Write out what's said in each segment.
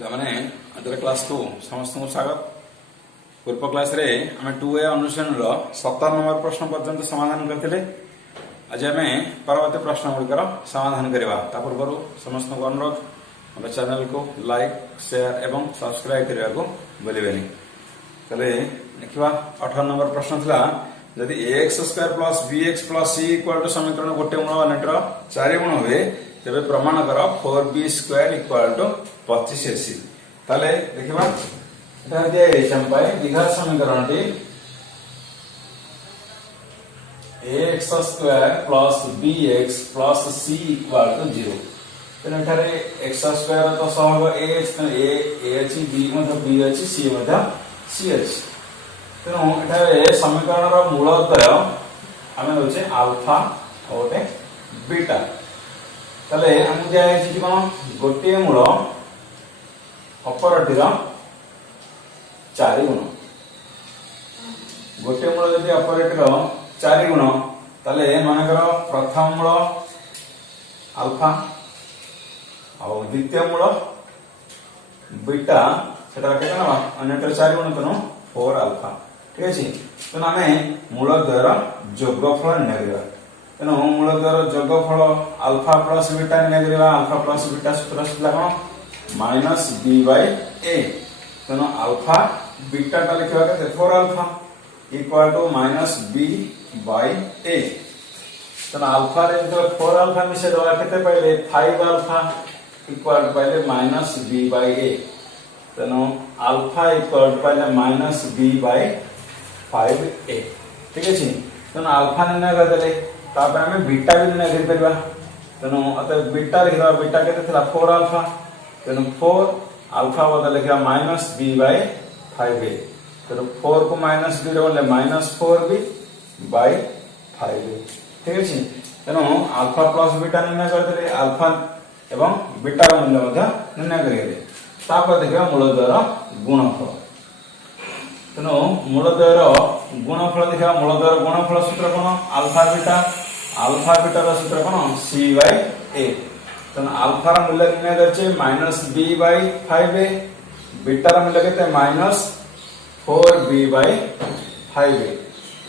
मैंने आदर क्लास को समस्त स्वागत। पूर्व क्लास रे आम 2A अनुशीलन 17 नंबर प्रश्न पर्यंत समाधान करते। आज आम परवर्ती प्रश्न गुड़िकर समाधान करवा। पूर्व समस्त को अनुरोध मोर चैनल को लाइक शेयर एवं सब्सक्राइब करने को भूलें। तेरे देखा 18 नंबर प्रश्न था जदि ax square plus bx plus c equal to समीकरण गोटे मूल अनेटर 4 गुण हुए तेरे प्रमाण कर 4b square equal to 25ac। ताले देखिबा एटा दिया चंपाए द्विघात समीकरण टी ax square plus bx plus c equal to 0। तेने एठारे x स्क्वायर तो सहग a अछि b मतलब b अछि c मतलब c अछि। तेणु एठारे समीकरण मूलद्वय आम होचे अल्फा और बीटा। ताले हम दिया कौन गोटे मूल अपरटीर 4 गुण। गोटे मूल जब अपरटीर 4 गुण ताले मानकर प्रथम मूल अल्फा और द्वितीय मूल बीटा सेटा केते ना अन्यटर 4 गुण तनो 4 अल्फा। ठीक अछि। तेणु आम मूलद्वयर योगफल निर्णय। तेणु मूलद्वयर योगफल अल्फा प्लस बीटा निर्णय। अल्फा प्लस बीटा सूत्र आसला कोन माइनस b बाय a। तेणु अल्फा बीटा टा लिखवा के 4 alpha equal to minus b by a। तेणु अल्फा रे जो 4 अल्फा मिसे दवा केते पहिले 5 अल्फा इक्वल टू पहिले माइनस b बाय a। तेणु अल्फा इक्वल टू पहिले माइनस b बाय 5a। ठीक अछि। तेणु अल्फा निर्णय कर देले तापर हमें बीटा भी निर्णय कर परबा। तेणु अत बीटा लिखा बीटा केते थिला 4 अल्फा। तेणु 4 अल्फा बदल लिखा माइनस b बाय 5a। तेणु 4 को माइनस b रे बोले माइनस 4b बाय 5a। ठीक अछि। तेणु अल्फा प्लस बीटा निर्णय कर देले अल्फा एवं बीटा रो मूल्य मध्य निर्णय करिले। तापर देखिबा मूलद्वयर गुणफल। तेणु मूलद्वयर गुणफल देखा मूलद्वयर गुणफल सूत्र कोन अल्फा बीटा रो सूत्र कोन c बाय a। तेणु अल्फा रो मूल्य निर्णय करछे minus b by 5a। Beta रो मूल्य केते minus 4b by 5a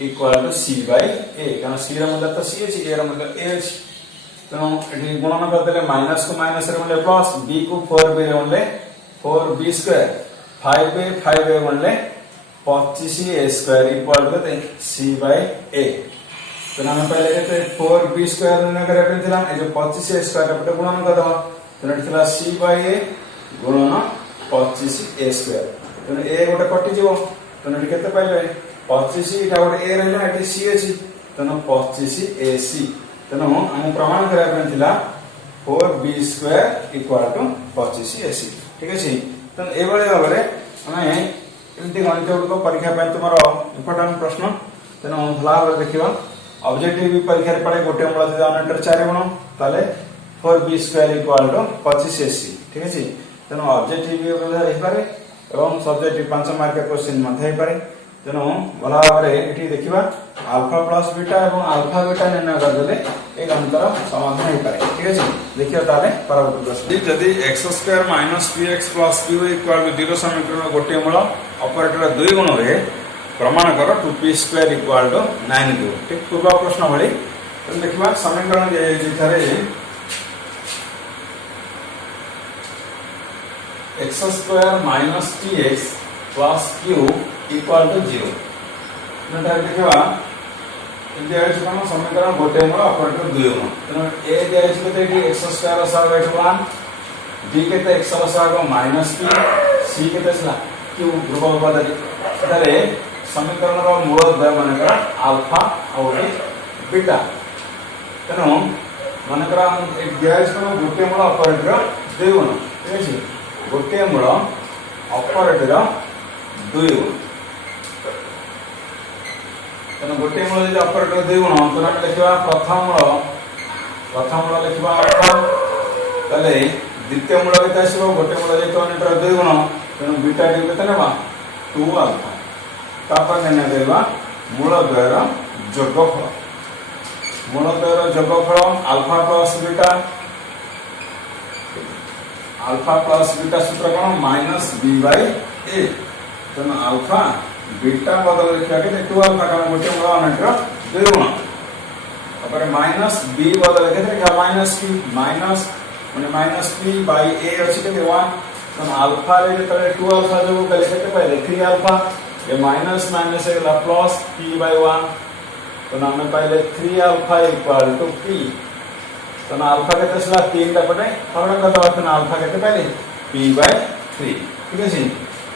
equal to c by a। कारण c रो मूल्य तो c अछि a रो मूल्य a अछि। तेणु एठी गुणन कर देले माइनस को माइनस रे मूल्य प्लस b को 4b रे मूल्य 4b स्क्वायर 5a मूल्य 25a square equal to c by a। तो हम पहले कहते 4b स्क्वायर निर्णय करे पे थिला ए जो 25a स्क्वायर पे गुणन कर दवा। तो थिला c बाय a गुणन 25a स्क्वायर। तो a गोटे कटि जीवो। तो केते पाइले 25 इटा गोटे a रहला एटी c अछि। तो 25ac। तो हम प्रमाण करे पे थिला 4b square equal to 25ac। ठीक अछि। तो ए बळे भाबरे हमें एमती गणित गुड़िक परीक्षा तुम इंपोर्टाट प्रश्न। तेणु भला देखा ऑब्जेक्टिव परीक्षा पड़े गोटे मूल अनेटर 4 गुण ताले 4b square equal to 25ac। ठीक अछि। तेणु ऑब्जेक्टिव होइपारे एवं सब्जेक्टिव 5 मार्क क्वेश्चन मध्ये होइपारे। तेणु भला भाबरे एठी देखिबा अल्फा प्लस बीटा एवं अल्फा बीटा निर्णय कर देले ए गणितर समाधान होइपारे। ठीक अछि। देखियो ताले परवर्ती प्रश्न यदि x square minus bx plus q equal to 0 समीकरण गोटे मूल ऑपरेटर 2 गुण हुए प्रमाण कर 2p स्क्वायर इक्वल टू 9 दियो। ठीक पूर्व प्रश्न भली देखिबा समीकरण जे थारे x square minus tx plus q equal to 0। नटा देखिबा इंडिया कोन समीकरण गोटे मूल ऑपरेटर 2 गुण। तेनो a दिया अछि केते कि x स्क्वायर सह 1 b केते x सह माइनस p c केते छला q ध्रुव पदरी। ताले समीकरण रो मूलद्वय मानकर अल्फा और बीटा। तेनो मानकर एक दिया अछि कोन गोटे मूल ऑपरेटर 2 गुण। ठीक अछि। गोटे मूल ऑपरेटर 2 गुण। तेणु गोटे मूल यदि ऑपरेटर 2 गुण तो हम लिखवा प्रथम मूल लिखवा अल्फा। ताले द्वितीय मूल केते आसीबो गोटे मूल जेतो अनेटर 2 गुण तेणु बीटा डी केते नेबा 2 अल्फा। तापर निर्णय करबा मूलद्वयर योगफल। मूलद्वयर योगफल alpha plus beta alpha plus beta सूत्र कौन माइनस बी बाई ए तेना अल्फा बीटा बदल लिखा के 2 अल्फा का गोटे मूल अनेटर 2 गुण तापर माइनस बी बदल के लिखा माइनस पी माइनस माने माइनस पी बाई ए अछि के 1 तेना अल्फा रे जे 2 अल्फा जो के लिखते पहले 3 अल्फा ये माइनस माइनस से प्लस पी बाई 1 तो हमें पहले 3 अल्फा इक्वल टू पी तो अल्फा के तसला 3 टा पटे हरण कर दवा तो अल्फा के पहले p बाय 3 ठीक है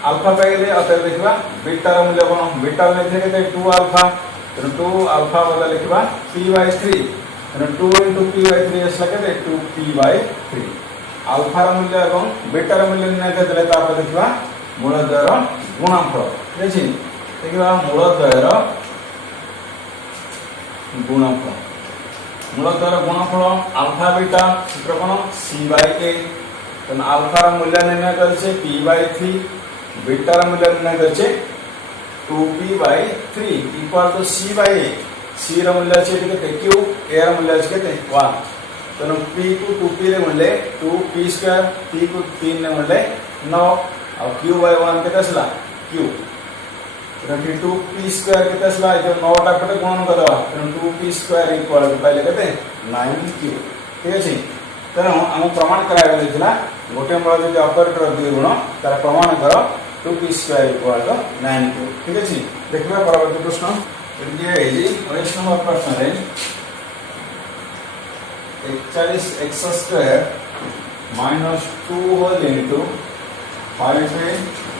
अल्फा पहले अतः लिखबा बीटा र मूल्य कोन बीटा में थे के 2 अल्फा तो 2 अल्फा बदल लिखबा p बाय 3 तो 2 into p बाय 3 असला के 2p बाय 3 अल्फा र मूल्य एवं बीटा र मूल्य निर्णय कर देले तापर लिखबा मूलद्वय र गुणनफल ठीक है देखिबा मूलद्वय र गुणनफल मूलद्वय गुणनफल अल्फा बीटा सूत्र कोन c बाय a तन अल्फा र मूल्य निर्णय करछे p बाय 3 बीटा र मूल्य निर्णय करछे 2p by 3 equal to c by a c र मूल्य छे केते q a र मूल्य छे केते 1 तन p को 2p रे मूल्य 2p स्क्वायर p को 3 रे मूल्य 9 और q बाय 1 केते असला q 2p स्क्वायर केते असला जो 9 टा पटे गुणन करवा 2p स्क्वायर इक्वल टू पहले केते 9q ठीक अछि तेणु हम प्रमाण कराया देथिला गोटे मूल जदि ऑपरेटर 2 गुण तार प्रमाण कर 2p square equal to 9q ठीक अछि देखबा परवर्ती प्रश्न ये है जी 19 नंबर प्रश्न है 41x square minus 2 whole into 5a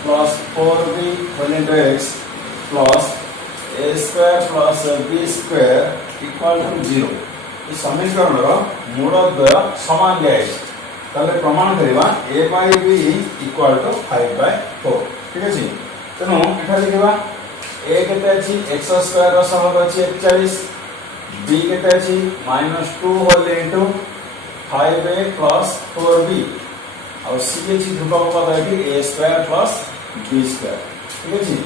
plus 4b whole into x plus a square plus b square equal to 0 इस समीकरण रो मूलद्वय समान दिया है ताले प्रमाण करबा a by b equal to 5 by 4 ठीक है जी तनो एठा लिखबा a केते अछि x स्क्वायर रो समान अछि 41 b केते अछि -2 whole into 5a plus 4b और c अछि ध्रुवक पद अछि a square plus b square ठीक है जी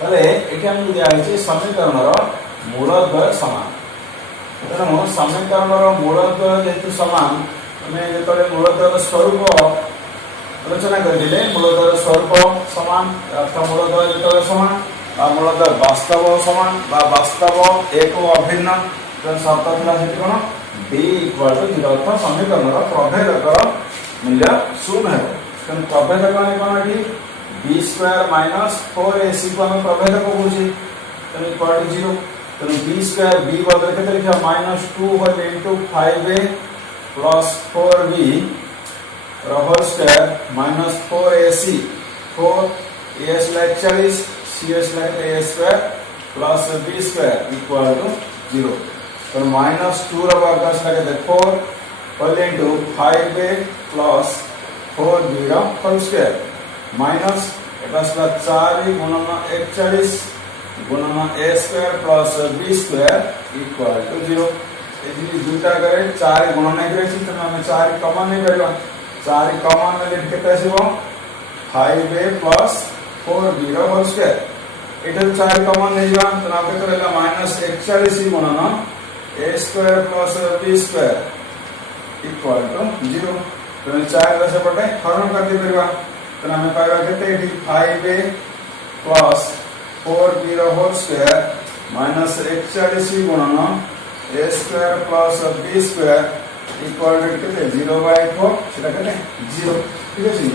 ताले एठी हम दिया है समीकरण रो मूलद्वय समान तेणु समीकरण मूलद्वय जेतु समान हमें जो मूलद्वय स्वरूप आलोचना करथिले मूलद्वय स्वरूप समान अर्थ मूलद्वय जो समान आ मूलद्वय वास्तव समान बा वास्तव एक अभिन्न तो शर्त थिला सेति कोन b इक्वल टू 0 अर्थ समीकरण प्रभेदक मूल्य शून्य है तेणु प्रभेदक माने कोन एठी b स्क्वायर माइनस 4ac को हम प्रभेदक बुझी तेणु इक्वल टू 0 तो b स्क्वायर b बदल के लिखा -2 whole into 5a plus 4b whole square -4ac 4 a slash 40 c slash a square plus b square equal to 0 तो -2 र वर्ग slash 4 whole into 5a plus 4b whole square minus एटा slash 4 गुणन 41 गुणन a square plus b square equal to 0 एजी दुटा करे 4 गुणन करे छी त हम 4 कॉमन नहीं करबा 4 कॉमन ले केते आसीबो 5a प्लस 4b रो होल स्क्वायर एटा 4 कॉमन नहीं जा त हम केते रहला -41 गुणन a square plus b square equal to 0 तो 4 रसे पटे हरण कर दे परबा त हम पाइबा केते एठी 5a plus 4b whole square minus 41 गुणन a square plus b square equal to केते 0 by 4 सेटा केते 0 ठीक है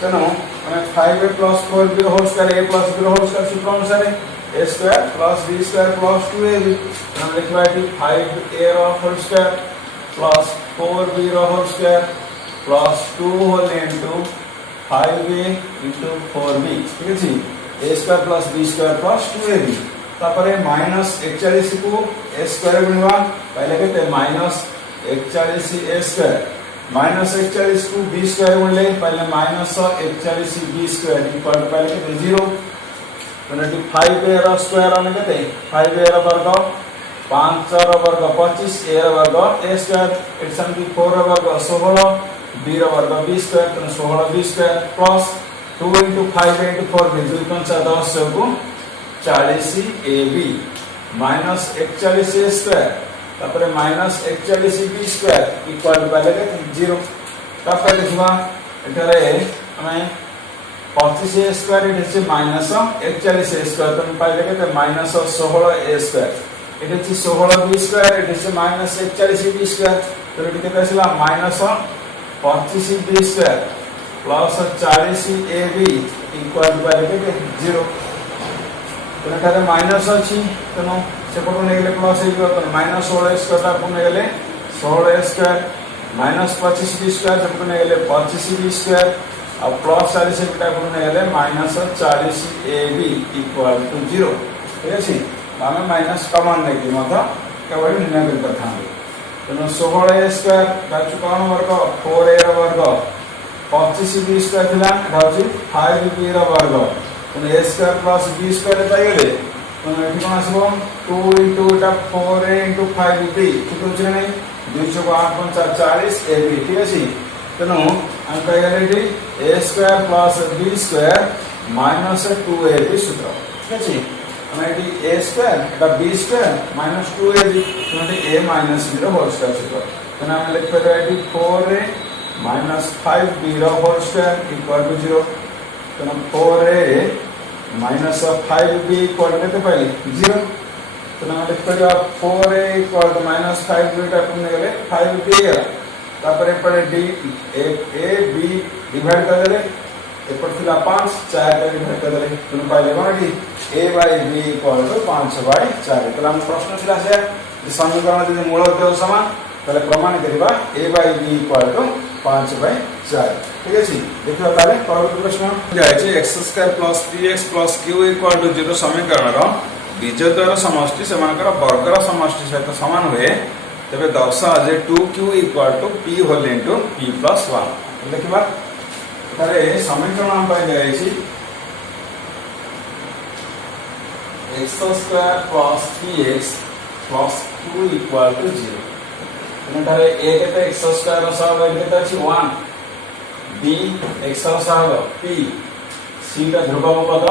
तेनो माने 5a plus 4b whole square a plus b whole square सूत्र अनुसार a square plus b square plus 2ab हम लिखबा कि 5a whole square plus 4b whole square plus 2 whole into 5a into 4b ठीक है a square plus b square plus 2ab तापर minus 41 को a square गुणवा पहले केते माइनस 41 a स्क्वायर माइनस 41 को b स्क्वायर गुणले पहले minus 41 b square equal to पहले केते 0 तो 5a रो स्क्वायर आने केते 5a रो वर्ग 5 रो वर्ग 25 a रो वर्ग a स्क्वायर इट्स समथि 4 रो वर्ग 16 b रो वर्ग b स्क्वायर तो 16 b square plus 2 into 5 into 4 भी 2 पंचा 10 को 40 ab माइनस 41 a स्क्वायर तापर minus 41 b square equal to पहले 0 तापर देखबा एठारे हमें 25a square it is minus 41a square तुम पाइले के minus 16a square it is 16b square it is minus 41b square तो ये कितना आसला minus 25b square plus 40ab equal पाइले के 0 तो एठारे माइनस अछि तनो सेपटो ने गेले प्लस हे गयो तो माइनस 16 स्क्वायर ता पुने गेले 16 स्क्वायर माइनस 25b स्क्वायर सेपटो ने गेले 25b स्क्वायर अब प्लस 40 एटा पुने गेले माइनस 40ab इक्वल टू 0 ठीक अछि हमें माइनस कॉमन ने कि मत केवल निर्णय करथा तनो 16 स्क्वायर दाचु कोन वर्ग 4a रो वर्ग 25b स्क्वायर थिला दाचु 5b रो वर्ग तो a square plus b square pi गेले तो एठी कोन आसबो 2 into 4a into 5b ठीक होछ नै 208 40 ab ठीक अछि तनो हम पाई गेले एठी a square plus b square minus 2ab सूत्र ठीक अछि हम एठी a स्क्वायर एटा b स्क्वायर माइनस 2ab तो एठी a माइनस b रो होल स्क्वायर सूत्र तो हम लिख परबा एठी 4a माइनस 5b रो होल स्क्वायर इक्वल टू 0 तो 4a माइनस 5b इक्वल केते पाइले 0 तो हम लिख परबा 4a equal to minus 5b टा पुने गेले 5b गेला तापर एपरे d a b डिवाइड कर देले एपर थिला 5 4 टा डिवाइड कर देले तुम पाइले कोन कि a by b equal to 5 by 4 तो हम प्रश्न थिला से समीकरण जे मूलद्वय समान ताले प्रमाण करिबा a by b equal to 5 by 4 ठीक अछि देखियो ताले परवर्ती प्रश्न जाय छै x² + 3x + q = 0 समीकरण रो बीजद्वयर समष्टि समानकर वर्गर समष्टि सहित समान हुए तबे दर्शा जे 2q = p whole into p + 1 देखिबा तारे समीकरण हम पाइ जाय छी x² + 3x + q = 0 तारे a केते x² रो सहग केते अछि 1 b x रो सहग p c का ध्रुव पद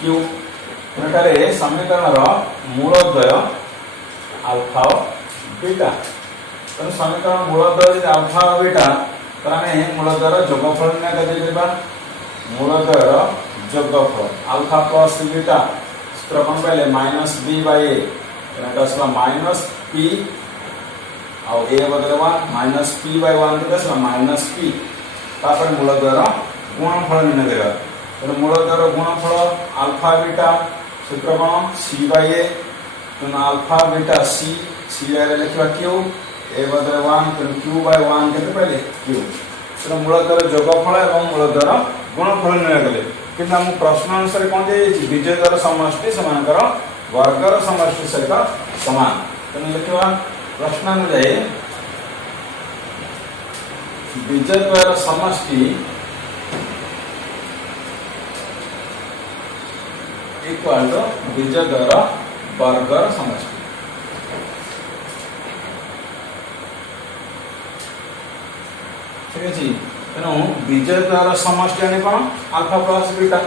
q तारे समीकरण रो मूलद्वय अल्फा बीटा तो समीकरण मूलद्वय अल्फा बीटा ताने मूलद्वय जोगफल ने कदेबा मूलद्वय जोगफल अल्फा प्लस बीटा सूत्र कोन पहले -b / a एटा असला -p और a बदले 1 -p / 1 के असला -p तापर मूलद्वय गुणनफल निर्णय करा तो मूलद्वय गुणनफल अल्फा बीटा सूत्र कोन c / a तो अल्फा बीटा c रे लिखवा q a बदले 1 तो q / 1 केते पहले q तो मूलद्वय जोगफल एवं मूलद्वय गुणनफल निर्णय कले किंतु हम प्रश्न अनुसार कोन जे बीजद्वयर समष्टि समानकर वर्गर समष्टि सहित समान तो लिखवा प्रश्न अनुसार बीजद्वयर समष्टि इक्वल टू बीजद्वयर वर्गर समष्टि ठीक अछि तेनु बीजद्वयर समष्टि यानी कोन alpha plus beta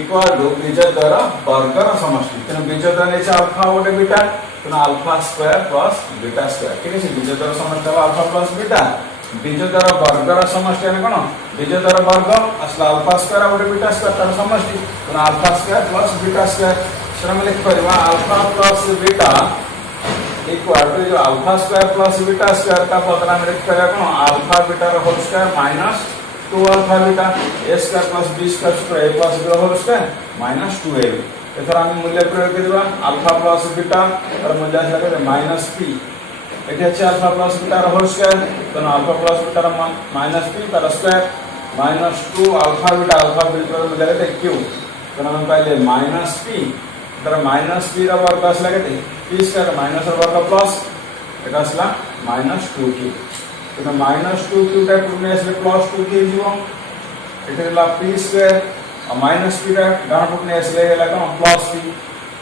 equal to बीजद्वयर वर्गर समष्टि तेनु बीजद्वय ने अल्फा और बीटा तेनु alpha square plus beta square ठीक अछि बीजद्वयर समष्टि अल्फा प्लस बीटा बीजद्वयर वर्गर समष्टि यानी कोन बीजद्वयर वर्ग असला अल्फा स्क्वायर और बीटा स्क्वायर तार समष्टि तेनु alpha square plus beta square हम लिख परबा alpha plus beta equal to जो alpha square plus beta square का बदला में लिख परबा कोन अल्फा बीटा रो whole square minus 2 alpha beta a square plus b square सूत्र a plus b whole square minus 2ab एथर हम मूल्य प्रयोग करबा अल्फा प्लस बीटा और मूल्य आसे माइनस p एठी अछि अल्फा प्लस बीटा रो होल स्क्वायर तो alpha plus beta rho minus p तार स्क्वायर माइनस 2 अल्फा बीटा रो मूल्य केते q तो हम पाइले माइनस p तार माइनस p रो वर्ग आसला केते p स्क्वायर माइनस रो वर्ग प्लस एटा आसला माइनस 2q तो माइनस 2q टा पुने आसले प्लस 2q जीवो एटा p स्क्वायर और माइनस p टा डान पुने आसले गेला कोन प्लस p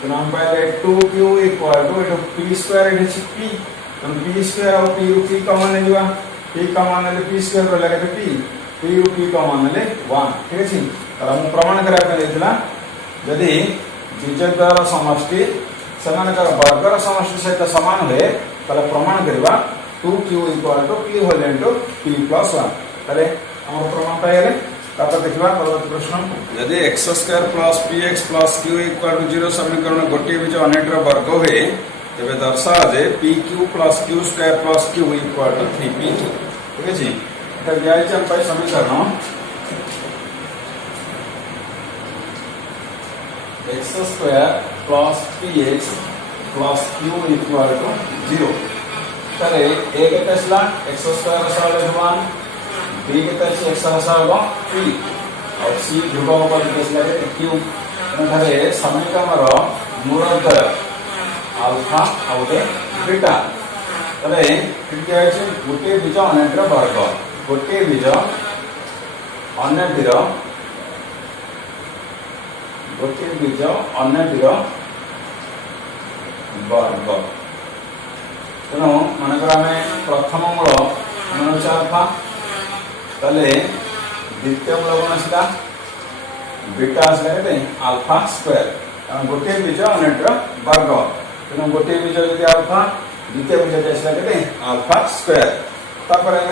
तो हम पाइले 2q equal to Etah p square एटा छी p तो p स्क्वायर और p कॉमन ले जीवा p कॉमन ले p स्क्वायर रो लगे p p कॉमन ले 1 ठीक अछि और हम प्रमाण करा पे देथिला यदि बीजद्वयर समष्टि समानकर वर्गर समष्टि सहित समान हुए तले प्रमाण करबा 2q = p whole into p + 1 तले हमर प्रमाण पाइले तापर देखिबा परवर्ती प्रश्न यदि x² + px + q = 0 समीकरण गोटे बीज अनेक रो वर्ग होए तबे दर्शा जे pq + q² + q = 3pq ठीक अछि त जाय हम पाइ समीकरण x² + px + q = 0 तरे a के तसला x² = 1 b के तस x = 3 और c ध्रुव पर तसला q तरे समीकरण रो मूलद्वय अल्फा और बीटा तले किती आहे गोटे बीज अनेक वर्ग गोटे बीज अनेक गोटे बीज अनेक वर्ग तेणु मनकर आम प्रथम मूल मन अल्फा तले द्वितीय मूल कौन आसला बीटा आसला के अल्फा स्क्वायर गोटे बीज अनेक वर्ग तेणु गोटे बीज यदि अल्फा द्वितीय बीज आसला के अल्फा स्क्वायर तापर आम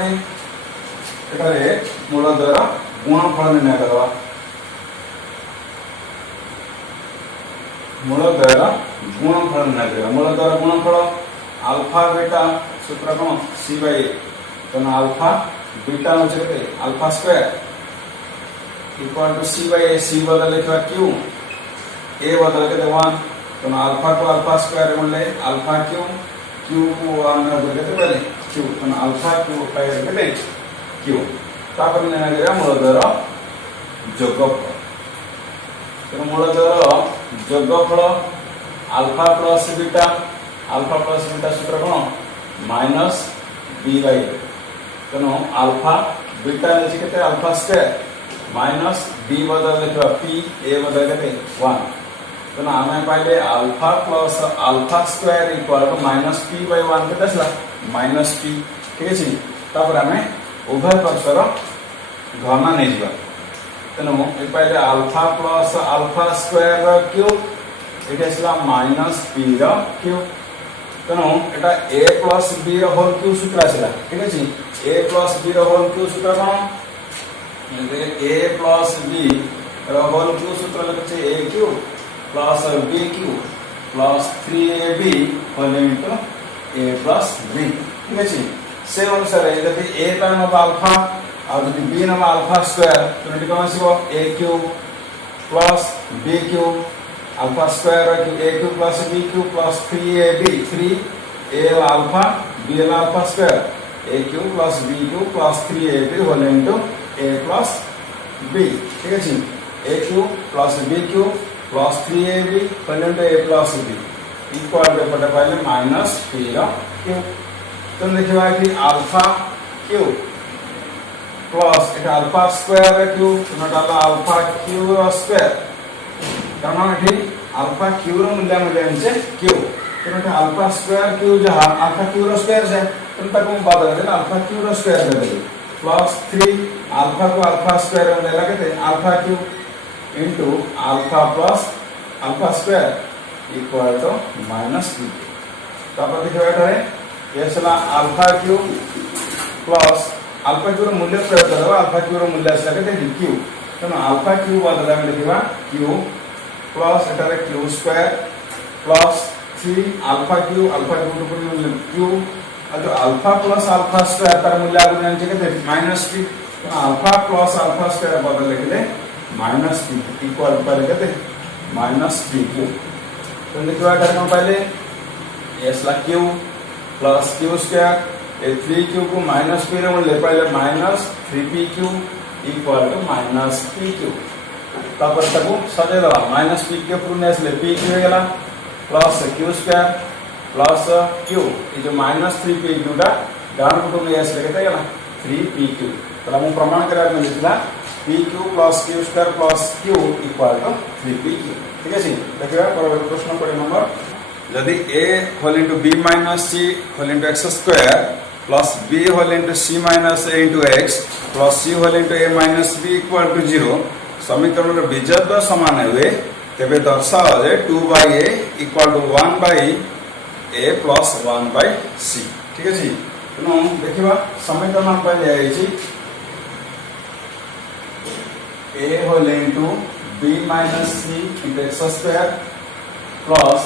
एठारे मूलद्वयर गुणफल निर्णय करवा मूलद्वयर गुणफल निर्णय करवा मूलद्वयर गुणफल अल्फा बीटा सूत्र कौन c/a तेणु अल्फा बीटा होचे alpha square equal to c/a c बदल लिखवा q a बदल के 1 तेणु अल्फा को अल्फा स्क्वायर बोले अल्फा q को 1 बदल के q तेणु अल्फा q पाए के q तापर निर्णय करिया मूलद्वयर जोगफल तेणु मूलद्वयर जोगफल अल्फा प्लस बीटा सूत्र कौन -b/a तेणु अल्फा बीटा लेछि केते अल्फा स्क्वायर माइनस b बदल लिखवा p a बदल के 1 तेणु आम पाइले alpha plus alpha square equal to -p/1 के दसला -p ठीक अछि तापर आम उभय पक्षर घन नै जिबा तेणु ए पाइले alpha plus alpha square cube एटा आसला -p रो क्यूब तेणु एटा a प्लस b रो होल क्यूब सूत्र आसला ठीक अछि a प्लस b रो होल क्यूब सूत्र कोन a प्लस b रो होल क्यूब सूत्र लिखछे a cube plus b cube plus 3ab whole into a plus b ठीक अछि से अनुसार यदि a का नाम अल्फा और यदि b नाम अल्फा स्क्वायर तो एटी कोन आसीबो a cube plus b cube alpha square a cube plus b cube plus 3ab 3a alpha b alpha square a cube plus b cube plus 3ab whole into a plus b ठीक अछि a cube plus b cube plus 3ab whole into a plus b equal के पटे पाइले -p रो cube तो देखिबा कि alpha cube plus एटा अल्फा स्क्वायर क्यूब तो डाला अल्फा क्यूब रो स्क्वायर कारण एठी अल्फा क्यूब रो मूल्य जे क्यूब तो एटा अल्फा स्क्वायर क्यूब जहा अल्फा क्यूब रो स्क्वायर है तो ताको बदल देना अल्फा क्यूब रो स्क्वायर दे दे प्लस 3 अल्फा को अल्फा स्क्वायर में देला केते alpha cube into alpha plus alpha square equal to -p तापर देखिबा एटारे यसला alpha cube plus alpha cube मूल्य प्रयोग करबा अल्फा क्यूब मूल्य असला के q तनो अल्फा क्यूब बदला में लिखबा q प्लस एटारे q square plus 3 alpha cube ऊपर q और जो अल्फा प्लस अल्फा स्क्वायर तार मूल्य आगु जानि के -p तो अल्फा प्लस अल्फा स्क्वायर बदल लिखले -p इक्वल पर केते -p क्यूब तो लिखबा कर पहले यसला q प्लस q स्क्वायर ए 3q को -p रे ले पाइले -3p इक्वल टू -p तापर ताको सजे दवा -p के पूर्ण असले p हो गेला plus q square plus q ए जो -3p टा डाउन को ले असले केते गेला 3p तो हम प्रमाण करा में लिखला pq plus q square plus q equal to 3p ठीक है जी देखिबा परवर्ती प्रश्न पर नंबर यदि a whole into b minus c whole into x square plus b whole into c minus a into x plus c whole into a minus b equal to 0 समीकरण रो बीजद्वय समान हुए तेबे दर्शाओ जे 2/a equal to 1/a plus 1/c ठीक है जी तो देखिबा समीकरण हम पहिले आइ छी a whole into b minus c into x square plus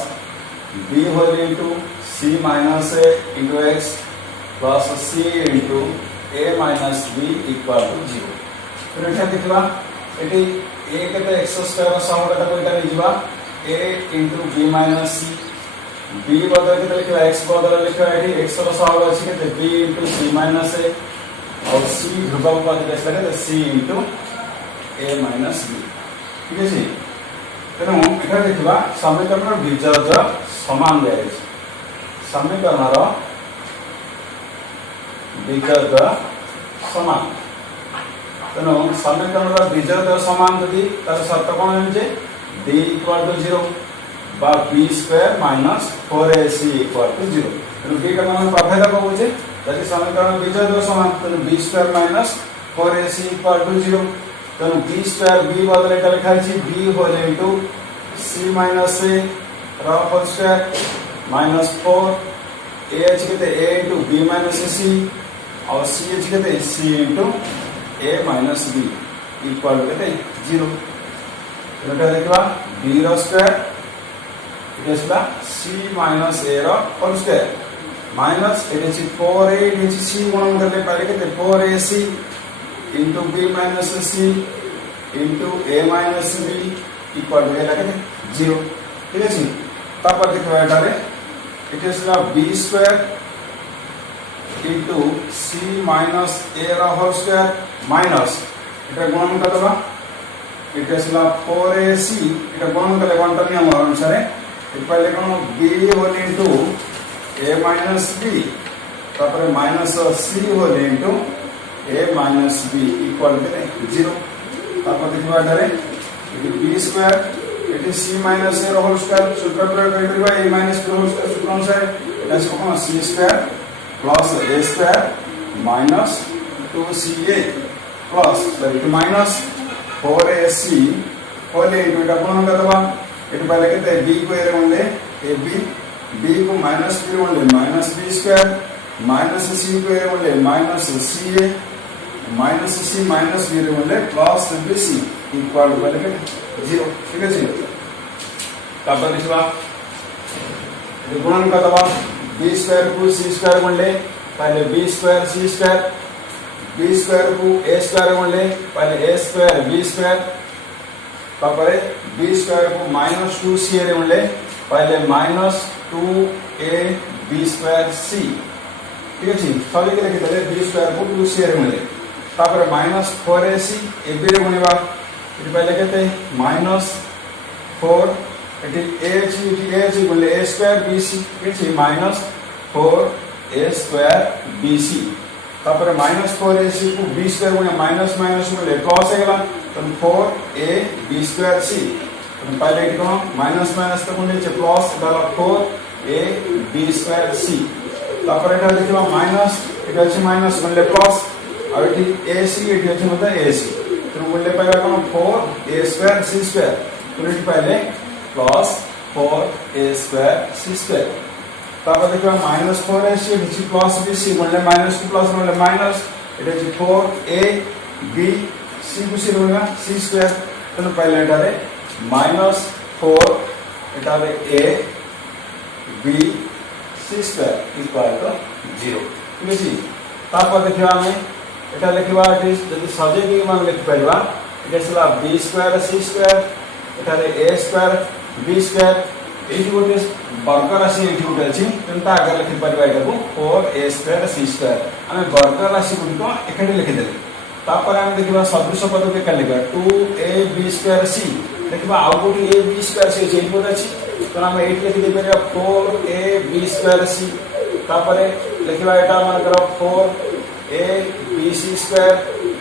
b whole into c minus a into x plus c into a minus b equal to 0. तो एठा देखिबा एटी a केते x स्क्वायर सहगटा कोइटा नै जिबा a into b minus c b बदल के लिखा x बदल लिखा एटी x रो सहग अछि केते b into c minus a और c ध्रुवक पद के लगे c into a minus b ठीक अछि तेनु एठा देखिबा समीकरण बीजज समान दे अछि समीकरण रो बीजज समान तेणु समीकरण बीजज समान यदि तार शर्त कौन है d इक्वल टू 0 बा b square minus 4ac equal to 0 तेणु b का मान प्रभेद कहूचे यदि समीकरण बीजज समान तेणु b square minus 4ac equal to 0 तेणु b स्क्वायर b बदले का लिखा है b whole into c minus a रा whole square minus 4 a h केते a into b minus c और c h केते c into a minus b equal to 0 एटा देखबा b रो स्क्वायर इटेसला c minus a रो होल स्क्वायर माइनस एटे छि 4a इटे छि c गुणन करले पाले केते 4ac into b minus c into a minus b equal to केते 0 ठीक अछि तापर देखबा एटा रे इटेसला b स्क्वायर into c minus a रो होल स्क्वायर माइनस এটা গুণন করবা এটা ছিল 4ac এটা গুণন করলে কোনটা নিয়ম অনুসারে এই পাইলে কোন b whole into a minus b তারপরে minus c whole into a minus b equal to 0 তারপর দেখবা এটারে b স্কয়ার এটি c minus a whole square সূত্র প্রয়োগ করে দিবা a minus b whole square সূত্র অনুসারে এটা সমান c square plus a square minus 2ca plus sorry minus 4ac whole into এটা গুণন করবা এটা পাইলে কেতে b को এর মধ্যে ab b को minus b মধ্যে minus b square minus c को এর মধ্যে minus ca minus c minus b এর মধ্যে plus bc equal পাইলে কেতে 0 ঠিক আছে তারপর দেখবা এটা গুণন করবা b স্কয়ার को c স্কয়ার মধ্যে পাইলে b square c square b square को a स्क्वायर बोले पहले a स्क्वायर b स्क्वायर तापरे b स्क्वायर को -2c रे बोले पहले -2a b स्क्वायर c ठीक है सभी के लिखि देले b स्क्वायर को 2c रे बोले तापरे -4ac a b रे बोलेबा इति पहले केते -4 इति a ची बोले a स्क्वायर bc इति -4a स्क्वायर bc तापर -4ac को b स्क्वायर गुणे माइनस माइनस बोले प्लस हेगला त 4a b स्क्वायर c त पहले इको माइनस माइनस त गुणे छ प्लस दाला 4a b स्क्वायर c तापर एटा देखिबा माइनस एटा छ माइनस बोले प्लस और एटी ac एटी छ मत ac त बोले पाइबा कोन 4a स्क्वायर c स्क्वायर तो एटी पहले plus 4a square c square तापर देखिबा -4ac एटी प्लस bc बोले माइनस टू प्लस बोले माइनस एटा छ 4a b c को c बोलेगा c स्क्वायर तो पहले एटा रे -4 एटा रे a b c square equal to 0 ठीक अछि तापर देखिबा हमें एटा लिखिबा एटी यदि सजे के मान लिख परबा एटा छला b स्क्वायर c स्क्वायर एटा रे a square b square eighty गोटे वर्ग राशि एटी गोटे अछि तंता आगे लिखि परबा एटा को 4a स्क्वायर c स्क्वायर हमें वर्ग राशि गुडी को एखडी लिखि देले तापर हम देखिबा सदृश पद के का लिखा 2ab स्क्वायर c देखिबा आउ गोटी ab स्क्वायर c एटी गोटे अछि तो हम एटी लिखि दे परबा 4ab स्क्वायर c तापर लिखिबा एटा मान करो 4abc स्क्वायर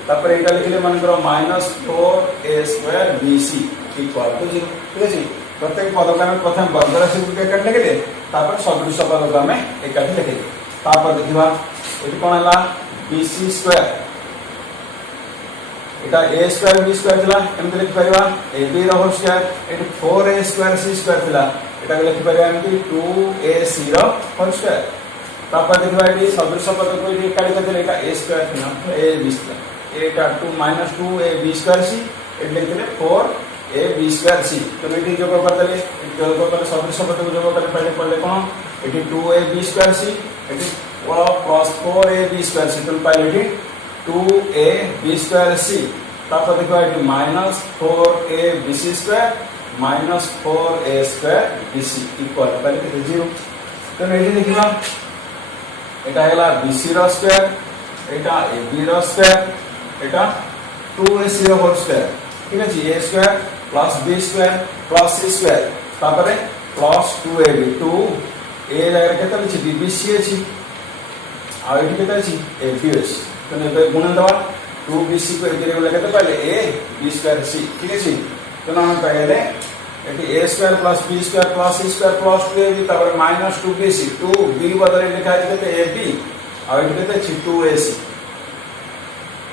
तापर एटा लिखले मान करो -4a square bc equal to 0 ठीक अछि प्रत्येक पद का हम प्रथम वर्ग राशि को एकाठी लिखले तापर सदृश पद को हम एकाठी लिखले तापर देखिबा एटी कोन हला bc स्क्वायर एटा a स्क्वायर b स्क्वायर थिला एमते लिखि परबा ab रो होल स्क्वायर एटी 4a स्क्वायर c स्क्वायर थिला एटा लिखि परबा एमती 2ac रो होल स्क्वायर तापर देखिबा एटी सदृश पद को एटी एकाठी करले एटा a स्क्वायर थिला a b square Etah 2 -2ab square c ये लिखते 4ab²c तो ये जोग करदे जोग कले सदृश पद को जोग कले पहले पढ़ले कौन ये 2ab²c ये प्लस 4ab²c तो पहले 2ab²c तापर देखो ये -4abc² -4a²bc इक्वल पहले के 0 तो ये देखिबा एटा हैला bc रो स्क्वायर एटा ab रो स्क्वायर एटा 2ac रो होल स्क्वायर ठीक अछि a square plus b square plus c square तापर प्लस 2ab 2 a लगे केते अछि bbc अछि आ एठी केते अछि ab अछि तो ने गुणन दवा 2bc को एके रे केते पहले a b² c ठीक अछि तो हम पहले eighty a² plus b² plus c² plus 2ab तापर -2bc 2b बदले लिखा है केते ab आ एटी केते अछि 2ac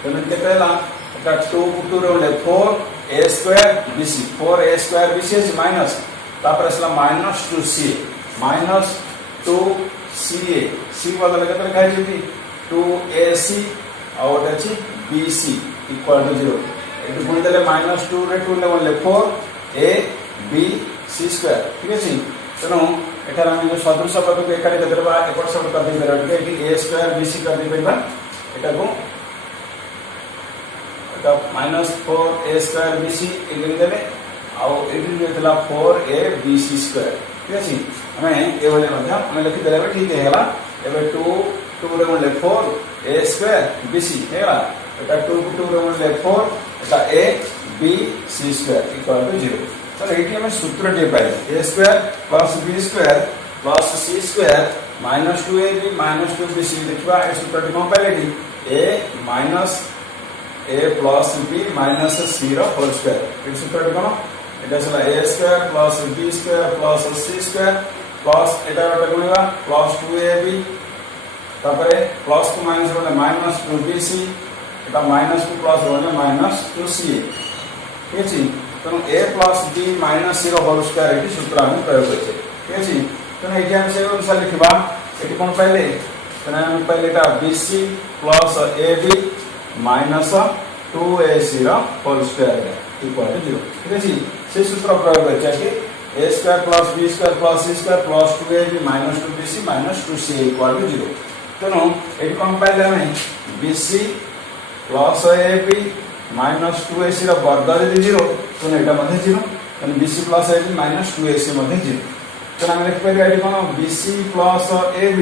तो ने केते हला एटा 2 2 रे 4a² bc 4a² bc minus तापर असला -2c -2ca c बदले केते लिखा है 2ac और अछि bc इक्वल टू 0 एटी गुण देले -2 रे 2 ले बोले 4a b c स्क्वायर ठीक अछि तनो एठार हम जो सदृश पद को एकारे देबा एपट सब कर दे परबा एटी a² bc कर दे परबा एटा को एटा -4a² bc लिख देले आ एटी देला 4a bc स्क्वायर ठीक अछि हमें ए वाले मध्य हमें लिख देले ठीक हैला एबे 2 2 रे बोले 4a² bc हैला एटा 2 2 रे बोले 4 एटा a b c square equal to 0 तो एटी हमें सूत्र दे पाए a² plus b² plus c² -2ab -2bc देखबा ए सूत्र कोन पाइले a minus a plus b minus c रो होल स्क्वायर ए सूत्र कोन एटा सला a² plus b² plus c² plus iota बटा गुणवा प्लस 2ab तापर प्लस टू माइनस वाला -2bc एटा -2 प्लस वाला -2ca ठीक अछि तो a plus b minus c रो होल स्क्वायर एटी सूत्र हम प्रयोग करछे ठीक अछि तो एटी हम से अनुसार लिखबा एटी कोन पहले तो हम पहले एटा bc plus ab minus 2ac रो होल स्क्वायर इक्वल टू 0 ठीक अछि से सूत्र प्रयोग करछे कि a² plus b² plus c² plus 2ab minus 2bc minus 2ca equal to 0 तो एटी कोन पहले हम bc plus ab minus 2ac रो वर्ग यदि 0 तो एटा मध्ये 0 तो bc plus ab minus 2ac मध्ये 0 तो हम लिख परिबा एटी कोन bc plus ab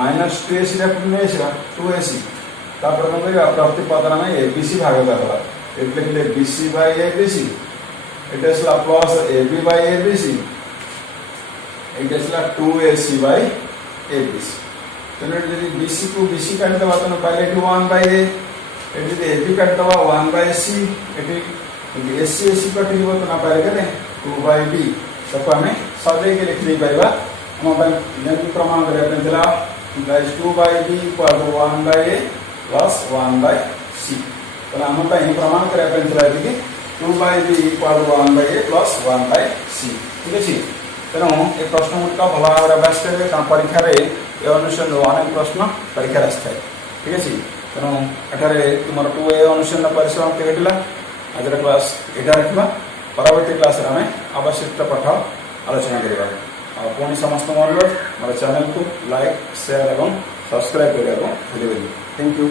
minus 2ac रा पुने 2ac तापर हम करिबा प्रति पद में abc भाग करबा एट लिखले bc बाय abc एटा सला प्लस ab बाय abc एटा सला 2ac बाय abc तो यदि bc को bc काट दबा तो पहले 1 बाय a एटी ab काट दबा 1 बाय c एटी ac कटिबो तो ना पारे के 2 बाय b तो हमें सजे के लिख दे पाइबा हम अपन प्रमाण करे पेंतला guys 2 by b equal to 1 by a plus 1 by c तो हम अपन प्रमाण करे पेंतला कि 2 by b equal to 1 by a plus 1 by c ठीक अछि तेनो ए प्रश्न मुका भला भाबरे अभ्यास करबे का परीक्षा रे ए अनुसार अनेक प्रश्न परीक्षा आस्थाय ठीक अछि तेनो एठारे तुमर 2a अनुसार परिश्रम केटिला आज क्लास एटा रखबा परवर्ती क्लास रे हमें आवश्यकता पाठ आलोचना करिबा आ पुनी समस्त अनुरोध हमर चैनल को लाइक शेयर एवं सब्सक्राइब करिबा भूलिबेनी थैंक यू।